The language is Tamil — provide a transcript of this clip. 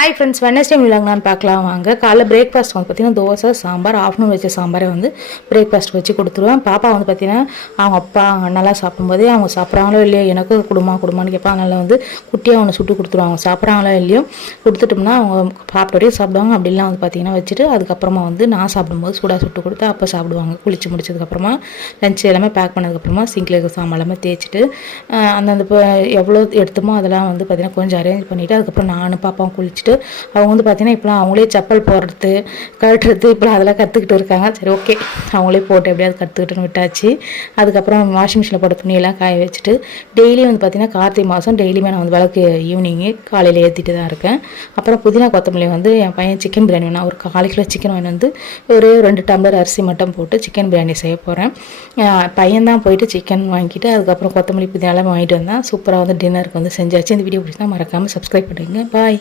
ஹாய் ஃப்ரெண்ட்ஸ், வெனஸ்டே விலாங்களான்னு பார்க்கலாம் வாங்க. காலைல பிரேக்ஃபாஸ்ட் வந்து பார்த்திங்கன்னா தோசை சாம்பார், ஆஃப்டர்நூன் வச்ச சாம்பாரை வந்து பிரேக்ஃபாஸ்ட் வச்சு கொடுத்துருவேன். பாப்பா வந்து பார்த்திங்கன்னா அவங்க அப்பா அண்ணெல்லாம் சாப்பிடும்போதே அவங்க சாப்பிட்றாங்களோ இல்லையோ எனக்கும் கொடுமான்னு கேட்பாங்க. அதனால் வந்து குட்டியாக ஒன்று சுட்டு கொடுத்துருவாங்க. சாப்பிட்றாங்களோ இல்லையோ கொடுத்துட்டோம்னா அவங்க சாப்பிட்டோடய சாப்பிடுவாங்க. அப்படிலாம் வந்து பார்த்திங்கன்னா வச்சுட்டு அதுக்கப்புறமா வந்து நான் சாப்பிடும்போது சூடாக சுட்டு கொடுத்து அப்போ சாப்பிடுவாங்க. குளிச்சு முடிச்சதுக்கப்புறமா லஞ்ச் எல்லாமே பேக் பண்ணதுக்கப்புறமா சிங்கில் இருக்க சாமான் எல்லாமே தேய்ச்சிட்டு அந்தந்த எவ்வளோ எடுத்துமோ அதெல்லாம் வந்து பார்த்திங்கன்னா கொஞ்சம் அரேஞ்ச் பண்ணிவிட்டு அதுக்கப்புறம் நானும் பாப்பாவும் குளிச்சுட்டு அவங்க வந்து பார்த்திங்கன்னா இப்போலாம் அவங்களே செப்பல் போடுறது கட்டுறது இப்போலாம் அதெல்லாம் கற்றுக்கிட்டு இருக்காங்க. சரி, ஓகே, அவங்களே போட்டு எப்படியாவது கற்றுக்கிட்டுன்னு விட்டாச்சு. அதுக்கப்புறம் வாஷிங் மிஷினில் போட்ட துணியெல்லாம் காய வச்சுட்டு டெய்லியும் வந்து பார்த்திங்கன்னா கார்த்திகை மாதம் டெய்லியுமே நான் வந்து விளக்கு ஈவினிங்கு காலையில் ஏற்றிட்டு தான் இருக்கேன். அப்புறம் புதினா கொத்தமல்லி வந்து என் பையன் சிக்கன் பிரியாணி வேணும், ஒரு 1/4 கிலோ சிக்கன் வாங்கி வந்து ஒரு 2 டம்ளர் அரிசி மட்டும் போட்டு சிக்கன் பிரியாணி செய்ய போகிறேன். பையன் தான் போயிட்டு சிக்கன் வாங்கிட்டு அதுக்கப்புறம் கொத்தமல்லி புதினா எல்லாம் வாங்கிட்டு வந்தேன். சூப்பராக வந்து டின்னருக்கு வந்து செஞ்சாச்சு. இந்த வீடியோ பிடிச்சினா மறக்காமல் சப்ஸ்கிரைப் பண்ணுறீங்க. பாய்.